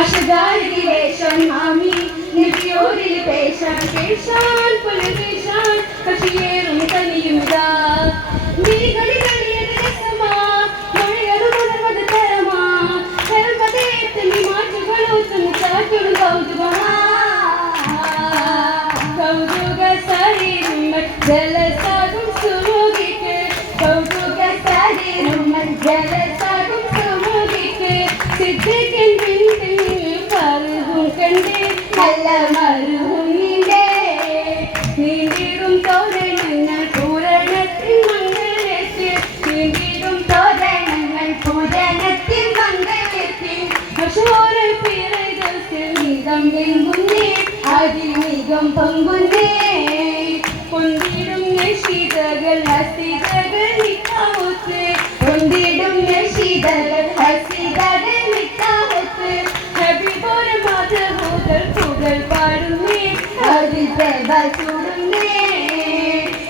അഷദാരി വേഷം മാമി നിധിയോരിൽ പേശാൻ കേശാൻ പുലകേശാൻ കഷിയേറും കനിയുമിതാ നീകളി കളിയത് രസമാ മഴയറു മുതൽവത് തരമാ ഹെൽമതേത്തനി മാറ്റുകളൂത്തും കാറ്റും കൗതുകമാ കൗതുക ശരീരങ്ങൾ ജലസാകും സുമുഖിക്ക് കൗതുക ശരീരങ്ങൾ ജലസാകും സുമുഖിക്ക് സിദ്ധിക്കൻ നല്ല മരുന്നിന്റെ നീണ്ടിടും തോരണങ്ങൾ പൂരണത്തിൽ മംഗളത്തിൽ നീണ്ടിടും തോരണങ്ങൾ പൂരണത്തിൽ മംഗളത്തിൽ അശോര പിറകത്തിൽ നീതം വെങ്കുന്നേ അതിൽ നീകം പൊങ്കുന്നേ കൊണ്ടിടും നശീതകൾ ഹസിതകൾ നിക്കാവത്ത് കൊണ്ടിടും നശീതകൾ ഹസിതകൾ നിക്കാവത്ത് ഹബീബോര മാധവോകൾ പുകൾ പാടുന്നേ അതിൽ പ്രഭ ചൂടുന്നേ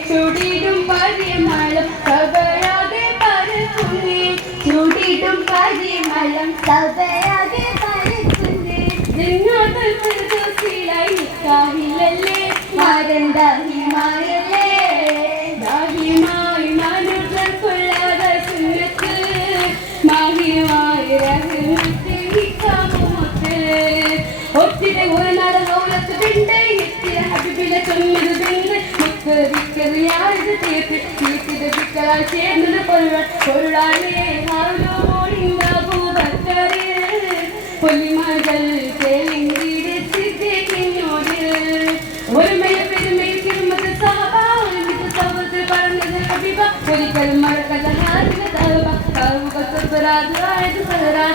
ചുടിടും പരിമളം സഭയാകെ പരക്കുന്നേ ചുടിടും പരിമളം സഭയാകെ പരക്കുന്നേ ജന്നാതൽ ഫിർദൗസിലായി നിക്കാഹിലല്ലേ മാരൻ ദാഹിമായല്ലേ ദാഹിമായി മനുഷ്യർ കൊള്ളാതെ സുന്നത്ത് മാഹിമായി രഹമത്ത് നിക്കാമുത്ത് ഒത്തിരി ഒരു നാളെ ലോകത്തുണ്ട് എത്തിയ ഹബീബിലെ ചൊന്നതുണ്ട് മുത്ത് വിക്കറിയായത് തീർത്ത് തീർത്തിട്ട് വിക്കറാൽ ചേർന്നത് പൊരുളാലേ ഹാലോടിണ്ടാകൂതക്കരേ പൊലിമകൾ തേലെങ്കിടെ സിദ്ധിക്കിനോട് ഒരുമയ പെരുമയിൽ കിരുമത് സഹബ ഒരുമിച്ച് സൗഹൃദ പറഞ്ഞത് ഹബീബ ഒരിക്കലും മറക്കത ഹാരിക തഹബ കറുക സുബ്രാദ് ആയത് സഹറാ